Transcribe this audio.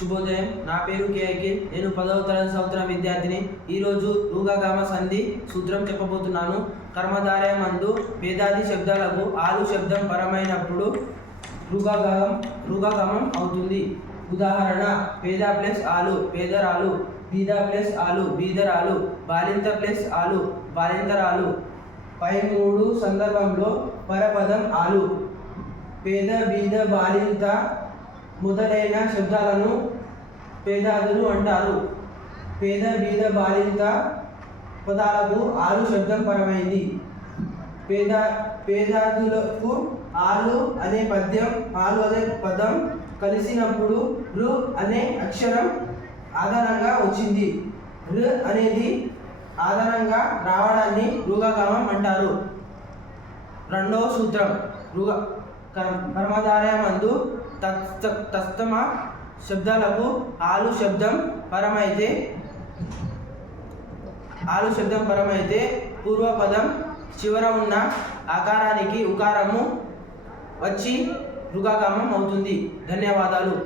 శుభోదయం. నా పేరు కేఐకే నేను పదవ తరగతి సంవత్సరం విద్యార్థిని. ఈరోజు రూగాగామ సంధి సూత్రం చెప్పబోతున్నాను. కర్మధారయ మందు వేదాది శబ్దాలకు ఆలు శబ్దం పరమైనప్పుడు రుగాగమం రుగాగమం అవుతుంది. ఉదాహరణ పేద ప్లస్ ఆలు పేదరాలు బీద ప్లస్ ఆలు బీదరాలు బాలింత ప్లస్ ఆలు బాలింతరాలు. పై మూడు సందర్భంలో పరపదం ఆలు. పేద బీద బాలింత మొదలైన శబ్దాలను పేదాదులు అంటారు. పేద బీద బాలింత పదాలకు ఆలు శబ్దం పరమైంది పేద పేదాదులకు ఆలు అనే పద్యం ఆలు అనే పదం కలిసినప్పుడు రు అనే అక్షరం ఆధారంగా వచ్చింది. రు అనేది ఆధారంగా రావడాన్ని రుగగామం అంటారు. రెండవ సూత్రం రుగ కర్మ- మందు తస్తమ శబ్దాలకు ఆలు శబ్దం పరమైతే ఆలు శబ్దం పరమైతే పూర్వపదం చివర ఉన్న ఆకారానికి ఉకారము వచ్చి రుగాగమం అవుతుంది. ధన్యవాదాలు.